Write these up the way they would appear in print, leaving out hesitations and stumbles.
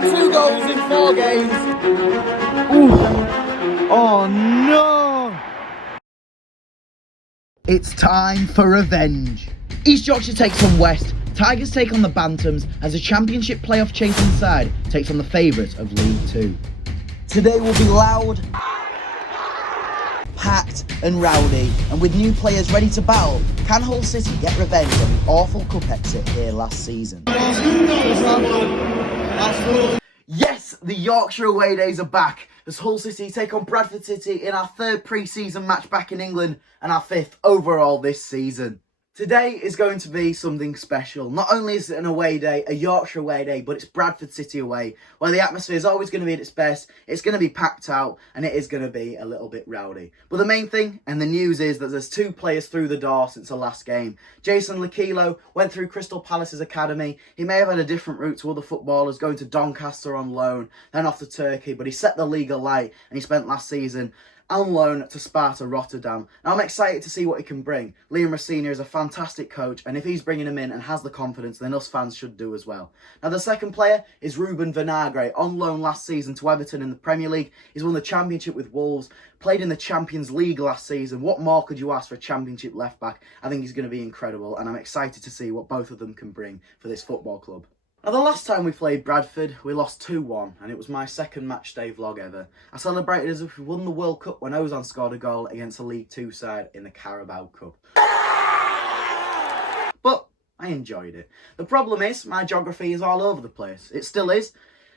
Regan, 2 goals in 4 games. Ooh. Oh no! It's time for revenge. East Yorkshire takes on West, Tigers take on the Bantams as a championship playoff chasing side takes on the favourites of League 2. Today will be loud, packed and rowdy, and with new players ready to battle, can Hull City get revenge on the awful cup exit here last season? Yes, the Yorkshire away days are back as Hull City take on Bradford City in our 3rd pre-season match back in England and our 5th overall this season. Today is going to be something special. Not only is it an away day, a Yorkshire away day, but it's Bradford City away, where the atmosphere is always going to be at its best, it's going to be packed out, and it is going to be a little bit rowdy. But the main thing, and the news, is that there's 2 players through the door since the last game. Jason Lakilo went through Crystal Palace's academy. He may have had a different route to other footballers, going to Doncaster on loan, then off to Turkey, but he set the league alight, and he spent last season on loan to Sparta Rotterdam. Now I'm excited to see what he can bring. Liam Rossini is a fantastic coach, and if he's bringing him in and has the confidence, then us fans should do as well. Now the second player is Ruben Vinagre, on loan last season to Everton in the Premier League. He's won the Championship with Wolves, played in the Champions League last season. What more could you ask for a Championship left back? I think he's going to be incredible, and I'm excited to see what both of them can bring for this football club. Now, the last time we played Bradford, we lost 2-1, and it was my 2nd matchday vlog ever. I celebrated as if we won the World Cup when Ozan scored a goal against a League 2 side in the Carabao Cup. But I enjoyed it. The problem is, my geography is all over the place. It still is.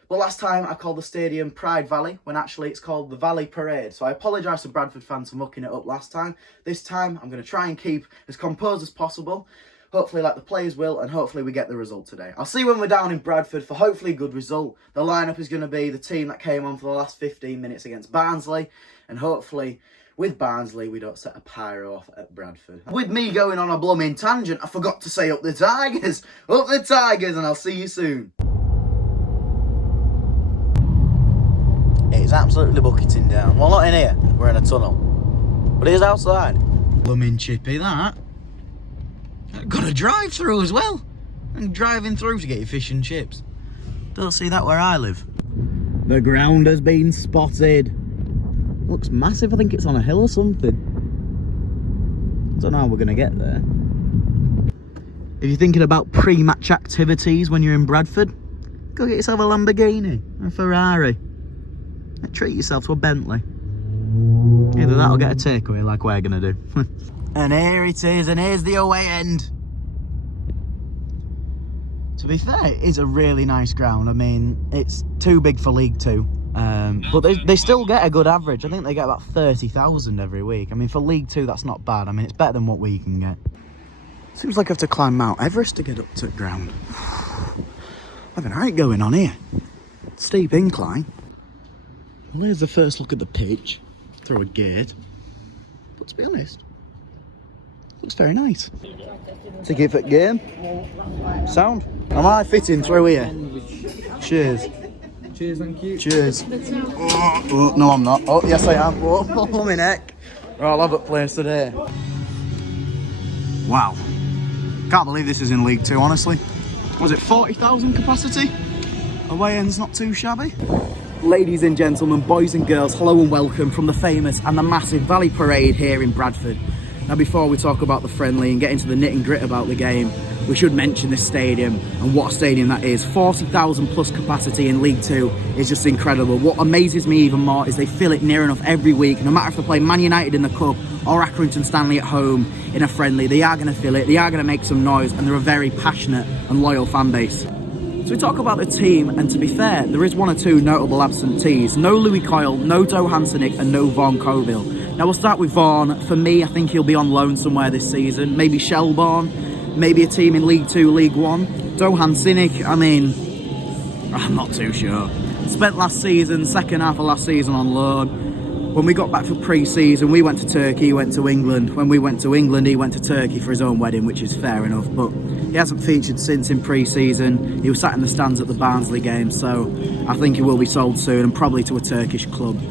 But last time I called the stadium Pride Valley, when actually it's called the Valley Parade. So I apologise to Bradford fans for mucking it up last time. This time, I'm going to try and keep as composed as possible. Hopefully like the players will, and hopefully we get the result today. I'll see when we're down in Bradford for hopefully a good result. The lineup is going to be the team that came on for the last 15 minutes against Barnsley, and hopefully with Barnsley we don't set a pyro off at Bradford. With me going on a blooming tangent, I forgot to say up the Tigers! Up the Tigers, and I'll see you soon. It's absolutely bucketing down. Well, not in here, we're in a tunnel. But it is outside. Blooming chippy, that. Got a drive-through as well. And driving through to get your fish and chips. Don't see that where I live. The ground has been spotted. Looks massive. I think it's on a hill or something. Don't know how we're going to get there. If you're thinking about pre-match activities when you're in Bradford, go get yourself a Lamborghini, a Ferrari. And treat yourself to a Bentley. Either that or get a takeaway like we're going to do. And here it is, and here's the away end. To be fair, it is a really nice ground. I mean, it's too big for League 2. But they still get a good average. I think they get about 30,000 every week. I mean, for League 2, that's not bad. I mean, it's better than what we can get. Seems like I have to climb Mount Everest to get up to the ground. I've a height going on here. Steep incline. Well, here's the first look at the pitch. Through a gate. But to be honest, looks very nice. Ticket for game. Sound. Am I fitting through here? Cheers. Cheers, thank you. Cheers. Oh, no, I'm not. Oh, yes, I am. Oh, my neck. Right, I'll have that place today. Wow. Can't believe this is in League 2, honestly. Was it 40,000 capacity? Away end's not too shabby. Ladies and gentlemen, boys and girls, hello and welcome from the famous and the massive Valley Parade here in Bradford. Now, before we talk about the friendly and get into the nit and grit about the game, we should mention this stadium and what a stadium that is. 40,000 plus capacity in League 2 is just incredible. What amazes me even more is they fill it near enough every week. No matter if they play Man United in the Cup or Accrington Stanley at home in a friendly, they are going to fill it, they are going to make some noise, and they're a very passionate and loyal fan base. So we talk about the team, and to be fair, there is 1 or 2 notable absentees. No Louis Coyle, no Doe Hansenick, and no Vaughan Coville. Now we'll start with Vaughan. For me, I think he'll be on loan somewhere this season. Maybe Shelbourne, maybe a team in League 2, League 1. Doe Hansenick, I mean, I'm not too sure. Spent last season, second half of last season on loan. When we got back for pre-season, we went to Turkey, he went to England. When we went to England, he went to Turkey for his own wedding, which is fair enough. But he hasn't featured since in pre-season. He was sat in the stands at the Barnsley game, so I think he will be sold soon, and probably to a Turkish club.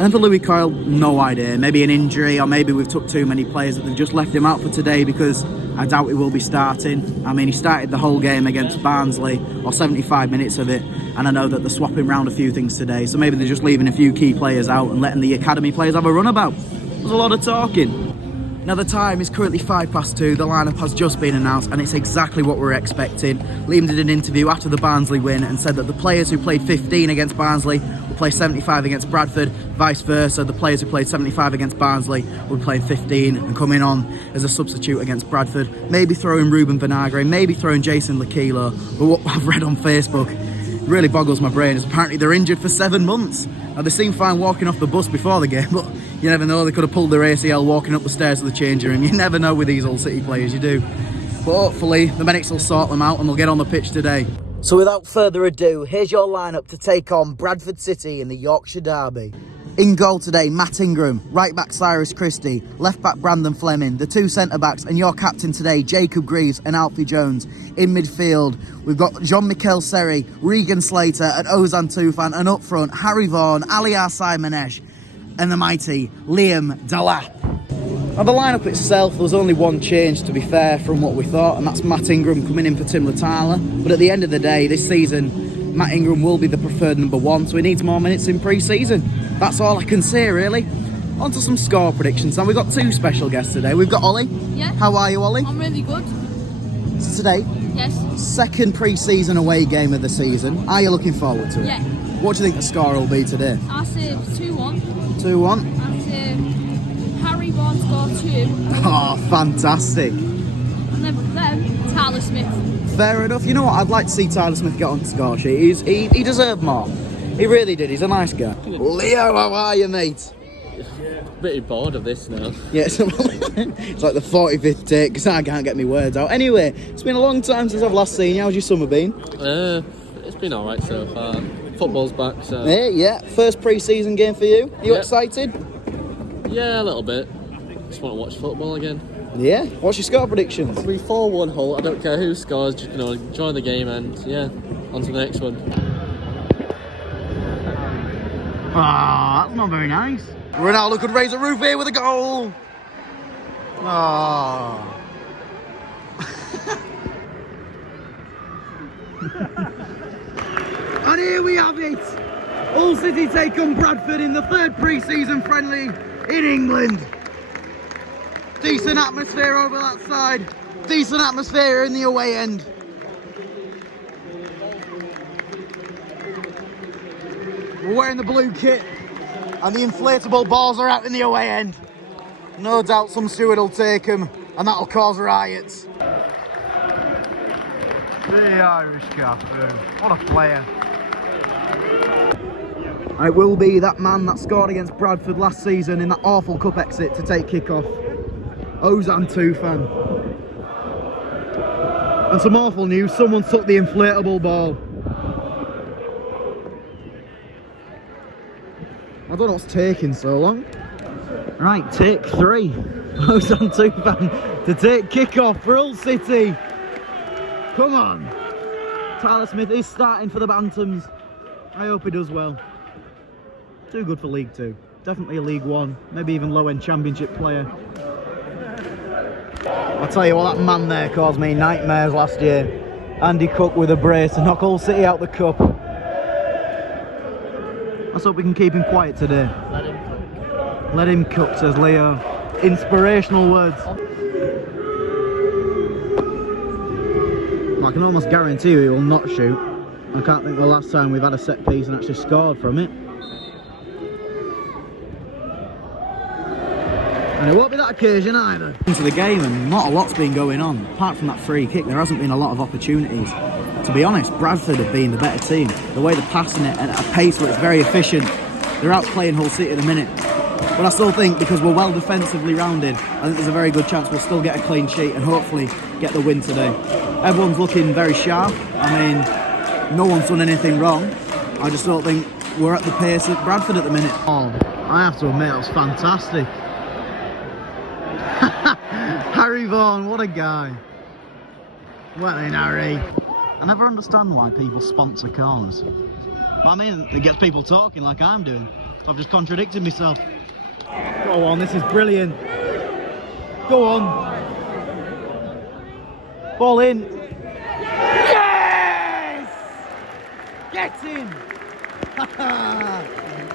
And for Louis Coyle, no idea. Maybe an injury, or maybe we've took too many players that they've just left him out for today, because I doubt he will be starting. I mean, he started the whole game against Barnsley, or 75 minutes of it, and I know that they're swapping around a few things today, so maybe they're just leaving a few key players out and letting the academy players have a runabout. There's a lot of talking. Now the time is currently 2:05. The lineup has just been announced and it's exactly what we're expecting. Liam did an interview after the Barnsley win and said that the players who played 15 against Barnsley will play 75 against Bradford, vice versa. The players who played 75 against Barnsley will play 15 and coming on as a substitute against Bradford. Maybe throwing Ruben Vinagre, maybe throwing Jason Lakilo. But what I've read on Facebook really boggles my brain is apparently they're injured for 7 months. Now they seem fine walking off the bus before the game, but you never know, they could have pulled their ACL walking up the stairs of the changing room. You never know with these Hull City players, you do. But hopefully the medics will sort them out and they'll get on the pitch today. So without further ado, here's your lineup to take on Bradford City in the Yorkshire Derby. In goal today, Matt Ingram, right back Cyrus Christie, left back Brandon Fleming, the 2 centre backs and your captain today, Jacob Greaves and Alfie Jones. In midfield, we've got Jean-Michel Seri, Regan Slater and Ozan Tufan, and up front, Harry Vaughan, Aliar Simonesh and the mighty Liam Delap. Now the lineup itself, there was only one change to be fair from what we thought, and that's Matt Ingram coming in for Tim Latala. But at the end of the day, this season, Matt Ingram will be the preferred number 1, so he needs more minutes in pre-season. That's all I can say, really. On to some score predictions. Now, we've got 2 special guests today. We've got Ollie. Yeah. How are you, Ollie? I'm really good. So today, Yes. second pre-season away game of the season. Are you looking forward to it? Yeah. What do you think the score will be today? I say 2-1. 2-1? I say Harry Vaughan score 2. Oh, fantastic. And then Tyler Smith. Fair enough. You know what? I'd like to see Tyler Smith get on the score sheet. He deserved more. He really did. He's a nice guy. Leo, how are you, mate? Pretty bored of this now. Yeah, it's like the 45th take because I can't get my words out. Anyway, it's been a long time since I've last seen you. How's your summer been? It's been alright so far. Football's back, so... Yeah. First pre-season game for you. Are you Yep. excited? Yeah, a little bit. Just want to watch football again. Yeah. What's your score predictions? We 4-1 Hull. I don't care who scores, just, enjoy the game and, yeah, on to the next one. Ah, that's not very nice. Ronaldo could raise a roof here with a goal. Ah. And here we have it. Hull City take on Bradford in the 3rd pre-season friendly in England. Decent atmosphere over that side. Decent atmosphere in the away end. We're wearing the blue kit and the inflatable balls are out in the away end. No doubt some steward will take them and that'll cause riots. The Irish Cafu, what a player. It will be that man that scored against Bradford last season in that awful cup exit to take kick-off. Ozan Tufan. And some awful news, someone took the inflatable ball. I don't know what's taking so long. Right, take 3. Ozan Tufan to take kick-off for Hull City. Come on. Tyler Smith is starting for the Bantams. I hope he does well. Too good for League 2. Definitely a League 1, maybe even low-end Championship player. I'll tell you what, that man there caused me nightmares last year. Andy Cook with a brace to knock Hull City out the cup. Let's hope we can keep him quiet today. Let him cook, says Leo. Inspirational words. I can almost guarantee you he will not shoot. I can't think of the last time we've had a set piece and actually scored from it. And it won't be that occasion either. Into the game and not a lot's been going on. Apart from that free kick, there hasn't been a lot of opportunities. To be honest, Bradford have been the better team. The way they're passing it at a pace where it's very efficient. They're outplaying Hull City at the minute. But I still think because we're well defensively rounded, I think there's a very good chance we'll still get a clean sheet and hopefully get the win today. Everyone's looking very sharp. I mean, no one's done anything wrong. I just don't think we're at the pace at Bradford at the minute. Oh, I have to admit, that was fantastic. Harry Vaughan, what a guy. Well in, Harry. I never understand why people sponsor corners. But I mean, it gets people talking like I'm doing. I've just contradicted myself. Go on, this is brilliant. Go on. Ball in. Yes! Get in!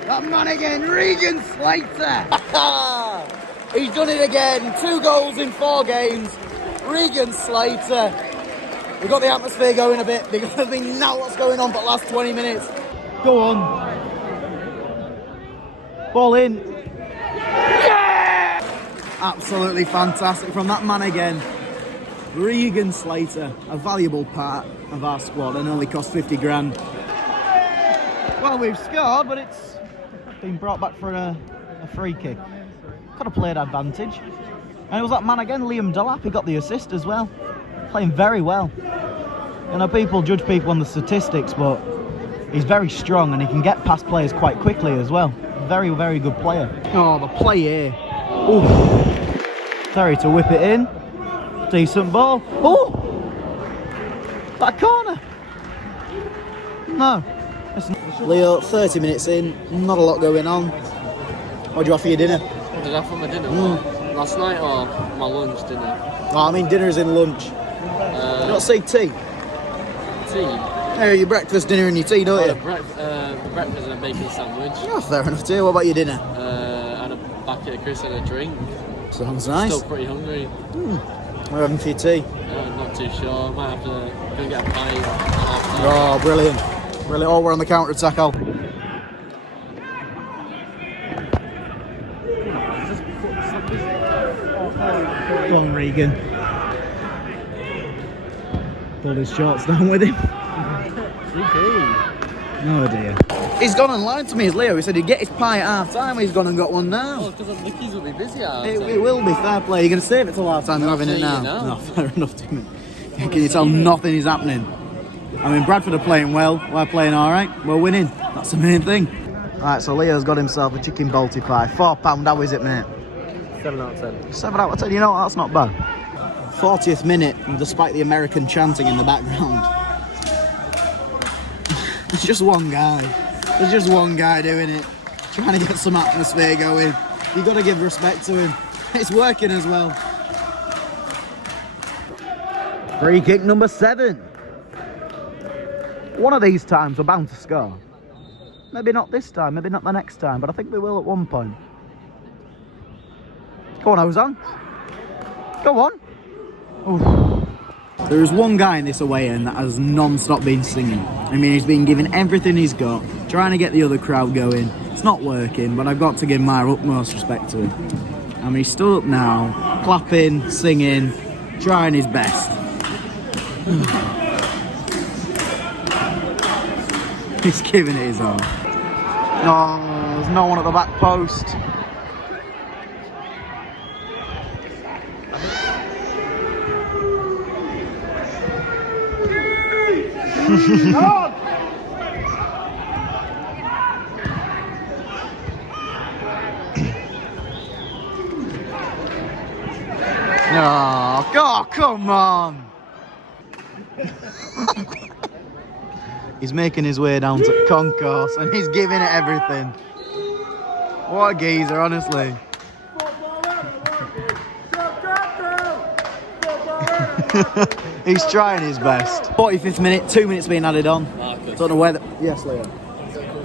That man again, Regan Slater! He's done it again. 2 goals in 4 games. Regan Slater. We've got the atmosphere going a bit because there's been now what's going on for the last 20 minutes. Go on. Ball in. Yeah! Absolutely fantastic from that man again. Regan Slater, a valuable part of our squad and only cost 50 grand. Well, we've scored, but it's been brought back for a free kick. Could have played advantage. And it was that man again, Liam Delap, he got the assist as well. Playing very well. You know, people judge people on the statistics, but he's very strong and he can get past players quite quickly as well. Very, very good player. Oh, the play here. Ooh. Terry to whip it in. Decent ball. Oh! That corner. No. Leo, 30 minutes in, not a lot going on. What do you have for your dinner? What did I have for my dinner? Last night or my lunch dinner? Oh, I mean dinner's in lunch. You don't say tea? Tea? Yeah, your breakfast, dinner and your tea, don't you? Breakfast and a bacon sandwich. Yeah, fair enough too. What about your dinner? And a bucket of crisps and a drink. Sounds nice. Still pretty hungry. What are you having for your tea? Not too sure. Might have to go and get a pint. Oh, brilliant. Brilliant. Oh, we're on the counter-attack, Al. Go on, Regan. Pulled his shorts down with him. No dear. He's gone and lied to me, as Leo. He said he'd get his pie at half-time. He's gone and got one now. Oh, because the Nickies will be busy at half-time. It will be, fair play. You're going to save it till half-time and having it now? No, fair enough to me. Can you tell nothing is happening? I mean, Bradford are playing well. We're playing all right. We're winning. That's the main thing. All right, so Leo's got himself a chicken balti pie. £4. How is it, mate? 7 out of 10. 7 out of 10. You know what? That's not bad. 40th minute, and despite the American chanting in the background. There's just one guy. There's just one guy doing it. Trying to get some atmosphere going. You've got to give respect to him. It's working as well. Free kick number 7. One of these times we're bound to score. Maybe not this time, maybe not the next time, but I think we will at one point. Go on, Ozan. Go on. Oof. There is one guy in this away end that has non-stop been singing. I mean, he's been giving everything he's got, trying to get the other crowd going. It's not working, but I've got to give my utmost respect to him. I mean, he's stood up now, clapping, singing, trying his best. He's giving it his all. No, there's no one at the back post. Oh, come on. He's making his way down to concourse and he's giving it everything. What a geezer, honestly. He's trying his best. 45th minute, 2 minutes being added on. Marcus. Don't know where the... Yes, Leo.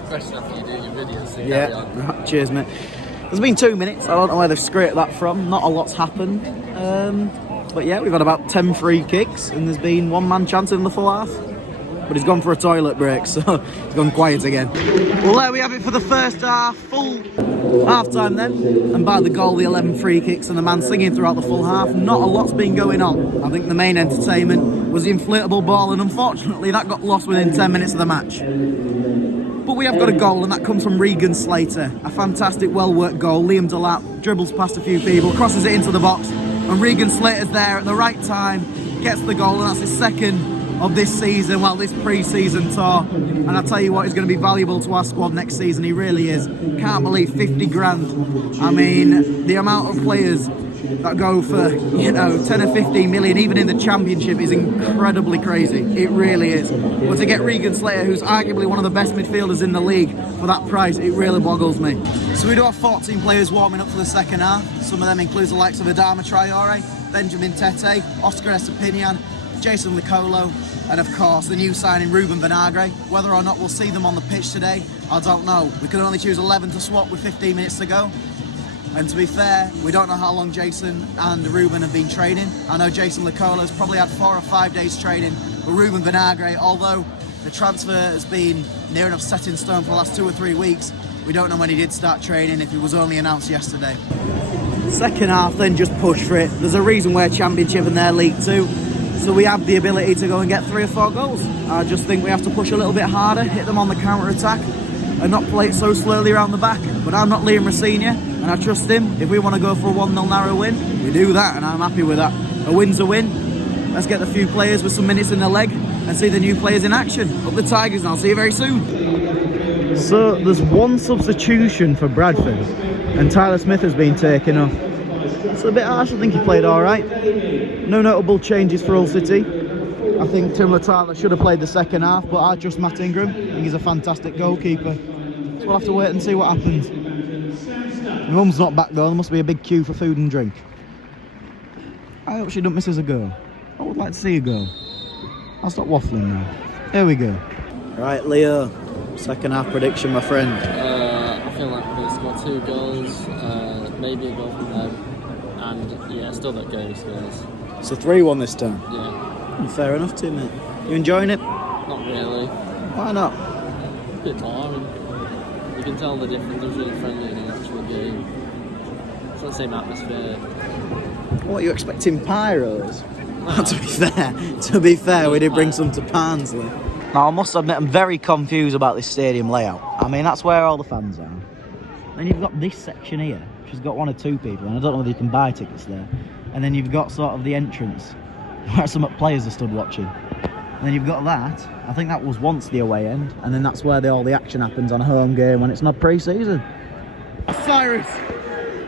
Question after you do your video, so Yeah, right, cheers, mate. There's been 2 minutes. I don't know where they've scraped that from. Not a lot's happened. But yeah, we've had about 10 free kicks and there's been one man chanting in the full half. But he's gone for a toilet break, so he's gone quiet again. Well, there we have it for the first half. Full half-time then. And by the goal, the 11 free kicks and the man singing throughout the full half. Not a lot's been going on. I think the main entertainment was the inflatable ball, and unfortunately that got lost within 10 minutes of the match. But we have got a goal, and that comes from Regan Slater. A fantastic, well-worked goal. Liam Delap dribbles past a few people, crosses it into the box, and Regan Slater's there at the right time, gets the goal, and that's his second of this season, well, this pre-season tour. And I tell you what, he's going to be valuable to our squad next season. He really is. Can't believe 50 grand. I mean, the amount of players that go for, you know, 10 or 15 million, even in the Championship, is incredibly crazy. It really is. But to get Regan Slater, who's arguably one of the best midfielders in the league, for that price, it really boggles me. So we do have 14 players warming up for the second half. Some of them includes the likes of Adama Traore, Benjamin Tete, Oscar Estepinian, Jason Licolo, and of course the new signing Ruben Vinagre. Whether or not we'll see them on the pitch today, I don't know. We can only choose 11 to swap with 15 minutes to go. And to be fair, we don't know how long Jason and Ruben have been training. I know Jason Licolo's probably had 4 or 5 days training, but Ruben Vinagre, although the transfer has been near enough set in stone for the last 2 or 3 weeks, we don't know when he did start training, if he was only announced yesterday. Second half then just push for it. There's a reason we're Championship and they're League 2. So we have the ability to go and get 3 or 4 goals. I just think we have to push a little bit harder, hit them on the counter-attack, and not play it so slowly around the back. But I'm not Liam Rosenior, and I trust him. If we want to go for a 1-0 narrow win, we do that, and I'm happy with that. A win's a win. Let's get the few players with some minutes in the leg and see the new players in action. Up the Tigers, and I'll see you very soon. So there's one substitution for Bradford, and Tyler Smith has been taken off. It's a bit harsh. I think he played all right. No notable changes for Hull City. I think Tim Latala should have played the second half, but I trust Matt Ingram. I think he's a fantastic goalkeeper. So we'll have to wait and see what happens. My mum's not back though. There must be a big queue for food and drink. I hope she don't miss us a goal. I would like to see a goal. I'll stop waffling now. Here we go. Right, Leo. Second half prediction, my friend. I feel like we're going to score 2 goals, maybe a goal from them. And yeah, still that goes, guys. So 3-1 this time. Yeah. Fair enough too, mate. You enjoying it? Not really. Why not? A bit tiring. You can tell the difference between friendly and an actual game. It's not the same atmosphere. What, are you expecting pyros? to be fair, we did bring some to Barnsley. Now, I must admit, I'm very confused about this stadium layout. I mean, that's where all the fans are. Then you've got this section here, which has got 1 or 2 people, and I don't know whether you can buy tickets there. And then you've got sort of the entrance, where some players are stood watching. And then you've got that. I think that was once the away end, and then that's where all the action happens on a home game when it's not pre-season. Cyrus,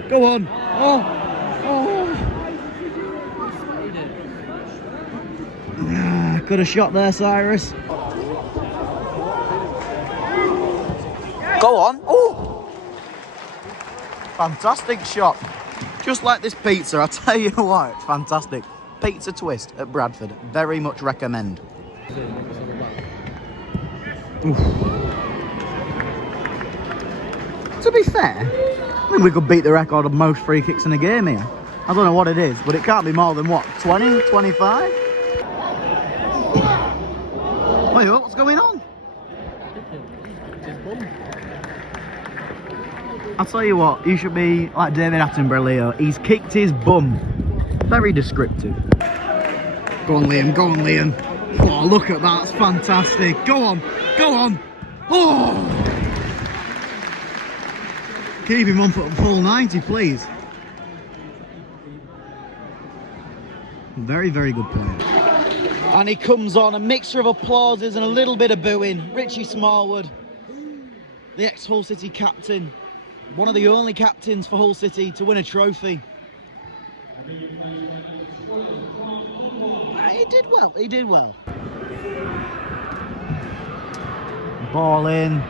go on. Oh. Could have shot there, Cyrus. Go on. Oh. Fantastic shot. Just like this pizza, I tell you what, it's fantastic. Pizza twist at Bradford. Very much recommend. Oof. To be fair, I think we could beat the record of most free kicks in a game here. I don't know what it is, but it can't be more than what, 20, 25? Wait, what's going on? I'll tell you what, you should be like David Attenborough, Leo. He's kicked his bum. Very descriptive. Go on, Liam. Go on, Liam. Oh, look at that. That's fantastic. Go on. Go on. Oh! Keep him on for a full 90, please. Very, very good play. And he comes on, a mixture of applauses and a little bit of booing. Richie Smallwood, the ex-Hull City captain. One of the only captains for Hull City to win a trophy. He did well, he did well. Ball in.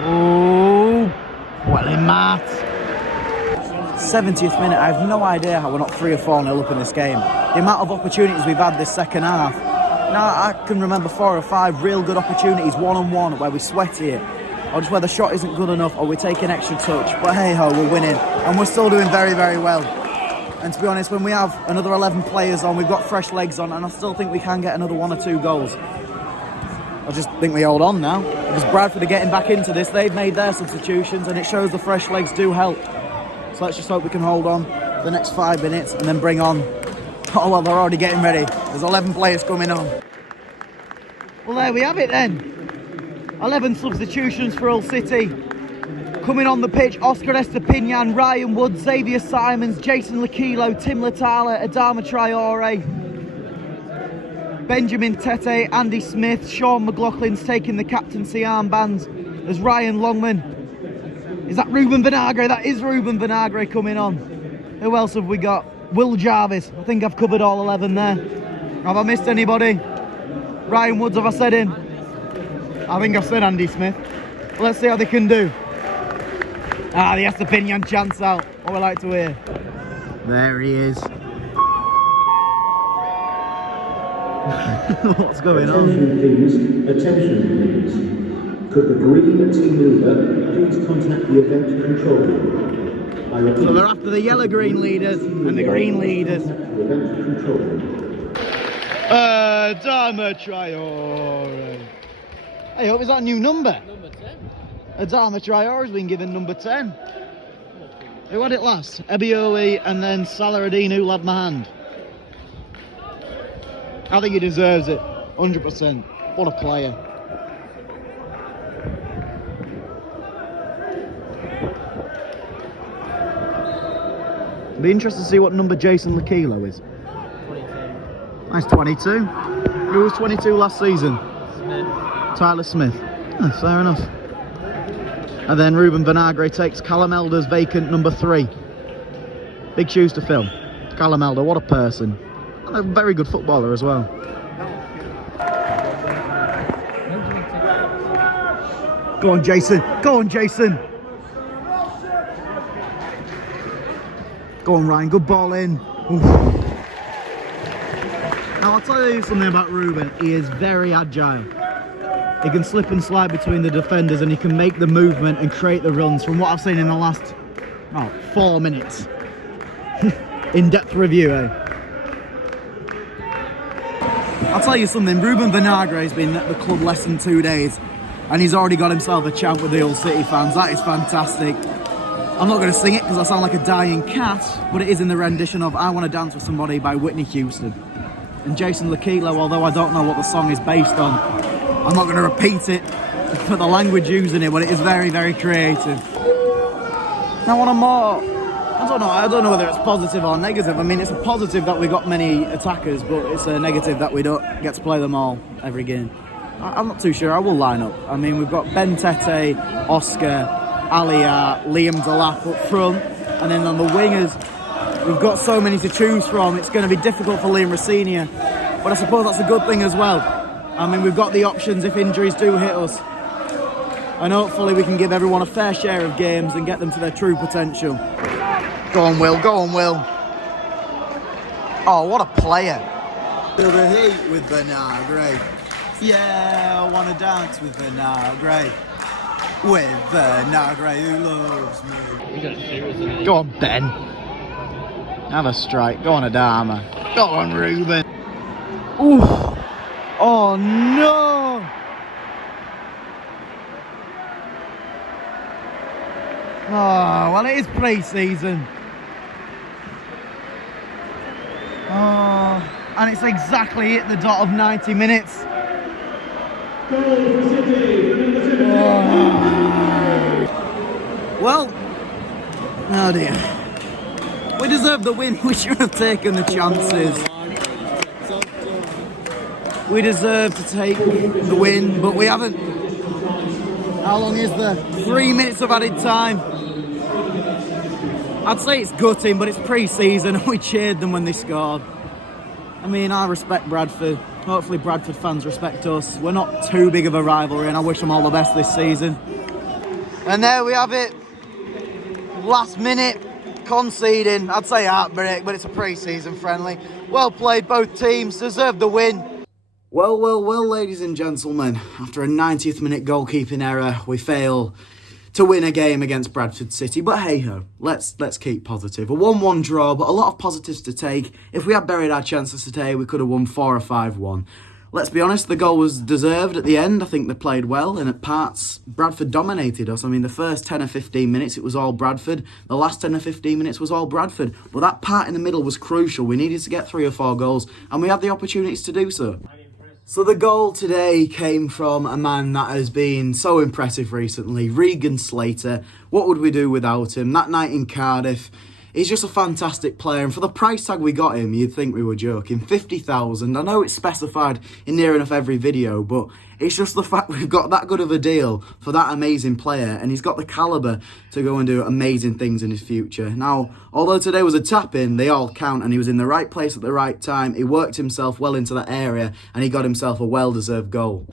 Oh, well in, Matt. 70th minute, I have no idea how we're not 3 or 4-0 up in this game. The amount of opportunities we've had this second half. Now, I can remember 4 or 5 real good opportunities, one-on-one, where we sweaty it. Or just where the shot isn't good enough, or we take an extra touch. But hey-ho, we're winning. And we're still doing very, very well. And to be honest, when we have another 11 players on, we've got fresh legs on, and I still think we can get another 1 or 2 goals. I just think we hold on now. Because Bradford are getting back into this. They've made their substitutions, and it shows the fresh legs do help. So let's just hope we can hold on for the next 5 minutes and then bring on... Oh, well, they're already getting ready. There's 11 players coming on. Well, there we have it then. 11 substitutions for Hull City. Coming on the pitch, Oscar Estepinian, Ryan Wood, Xavier Simons, Jason Licolo, Tim Latala, Adama Traore, Benjamin Tete, Andy Smith, Sean McLaughlin's taking the captaincy armbands. There's Ryan Longman. Is that Ruben Vinagre? That is Ruben Vinagre coming on. Who else have we got? Will Jarvis. I think I've covered all 11 there. Have I missed anybody? Ryan Woods, have I said him? I think I've said Andy Smith. Let's see how they can do. Ah, the Estepinian chance out. What we like to hear. There he is. What's going on? Attention please. Could the green team leader please contact the event control room? I repeat. So they're after the yellow-green leaders and the green leaders. The event control room. Adama Traore. I hope, is that a new number? Number 10. Adama Traore has been given number 10. Who had it last? Ebioli and then Saladin, who led my hand. I think he deserves it, 100%. What a player. Be interested to see what number Jason Lakilo is. 22. That's 22. Who was 22 last season? Smith. Tyler Smith. Oh, fair enough. And then Ruben Vinagre takes Callum Elder's vacant number 3. Big shoes to fill. Callum Elder, what a person. And a very good footballer as well. Go on, Jason. Go on, Jason. Go on, Ryan. Good ball in. Oof. Now, I'll tell you something about Ruben. He is very agile. He can slip and slide between the defenders and he can make the movement and create the runs from what I've seen in the last 4 minutes. In-depth review, eh? I'll tell you something, Ruben Vinagre has been at the club less than 2 days and he's already got himself a chant with the Hull City fans. That is fantastic. I'm not going to sing it because I sound like a dying cat, but it is in the rendition of I Want to Dance With Somebody by Whitney Houston. And Jason Lakilo, although I don't know what the song is based on, I'm not going to repeat it for the language used in it, but it is very, very creative. Now on a more, I don't know whether it's positive or negative. I mean, it's a positive that we got many attackers, but it's a negative that we don't get to play them all every game. I'm not too sure. I will line up. I mean, we've got Ben Tete, Oscar, Alia, Liam Delap up front, and then on the wingers, we've got so many to choose from. It's going to be difficult for Liam Rossinia, but I suppose that's a good thing as well. I mean, we've got the options if injuries do hit us. And hopefully we can give everyone a fair share of games and get them to their true potential. Go on, Will. Go on, Will. Oh, what a player. Feel the heat with Vinagre. Yeah, I want to dance with Vinagre. With Vinagre who loves me. Go on, Ben. Have a strike. Go on, Adama. Go on, Ruben. Ooh. Oh no! Oh, well, it is pre-season. Oh, and it's exactly at the dot of 90 minutes. Oh. Well, oh dear. We deserve the win. We should have taken the chances. We deserve to take the win, but we haven't. How long is there? 3 minutes of added time. I'd say it's gutting, but it's pre-season and we cheered them when they scored. I mean, I respect Bradford. Hopefully Bradford fans respect us. We're not too big of a rivalry and I wish them all the best this season. And there we have it. Last minute conceding. I'd say heartbreak, but it's a pre-season friendly. Well played, both teams. Deserved the win. Well, ladies and gentlemen, after a 90th minute goalkeeping error, we fail to win a game against Bradford City. But hey-ho, let's keep positive. A 1-1 draw, but a lot of positives to take. If we had buried our chances today, we could have won 4 or 5-1. Let's be honest, the goal was deserved at the end. I think they played well, and at parts, Bradford dominated us. I mean, the first 10 or 15 minutes, it was all Bradford. The last 10 or 15 minutes was all Bradford. But that part in the middle was crucial. We needed to get 3 or 4 goals, and we had the opportunities to do so. So the goal today came from a man that has been so impressive recently, Regan Slater. What would we do without him? That night in Cardiff, He's just a fantastic player, and for the price tag we got him, you'd think we were joking. 50,000. I know it's specified in near enough every video, but it's just the fact we've got that good of a deal for that amazing player, and he's got the calibre to go and do amazing things in his future. Now, although today was a tap-in, they all count, and he was in the right place at the right time. He worked himself well into that area, and he got himself a well-deserved goal.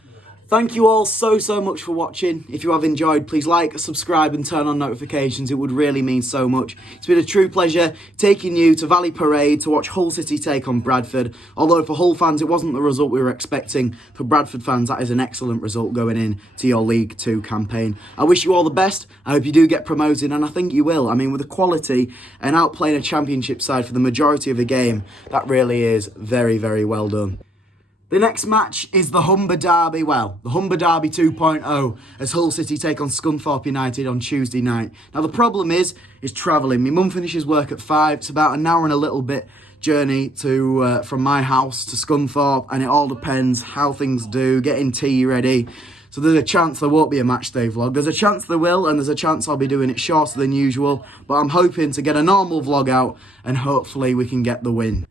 Thank you all so much for watching. If you have enjoyed, please like, subscribe and turn on notifications. It would really mean so much. It's been a true pleasure taking you to Valley Parade to watch Hull City take on Bradford. Although for Hull fans, it wasn't the result we were expecting. For Bradford fans, that is an excellent result going in to your League 2 campaign. I wish you all the best. I hope you do get promoted, and I think you will. I mean, with the quality and outplaying a championship side for the majority of the game, that really is very well done. The next match is the Humber Derby, the Humber Derby 2.0, as Hull City take on Scunthorpe United on Tuesday night. Now, the problem is travelling. My mum finishes work at 5. It's about an hour and a little bit journey to from my house to Scunthorpe, and it all depends how things do, getting tea ready. So there's a chance there won't be a matchday vlog. There's a chance there will, and there's a chance I'll be doing it shorter than usual. But I'm hoping to get a normal vlog out, and hopefully we can get the win.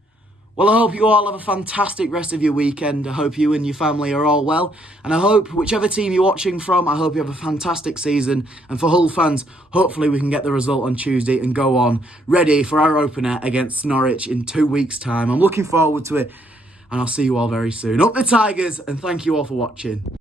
Well, I hope you all have a fantastic rest of your weekend. I hope you and your family are all well. And I hope, whichever team you're watching from, I hope you have a fantastic season. And for Hull fans, hopefully we can get the result on Tuesday and go on ready for our opener against Norwich in 2 weeks' time. I'm looking forward to it. And I'll see you all very soon. Up the Tigers, and thank you all for watching.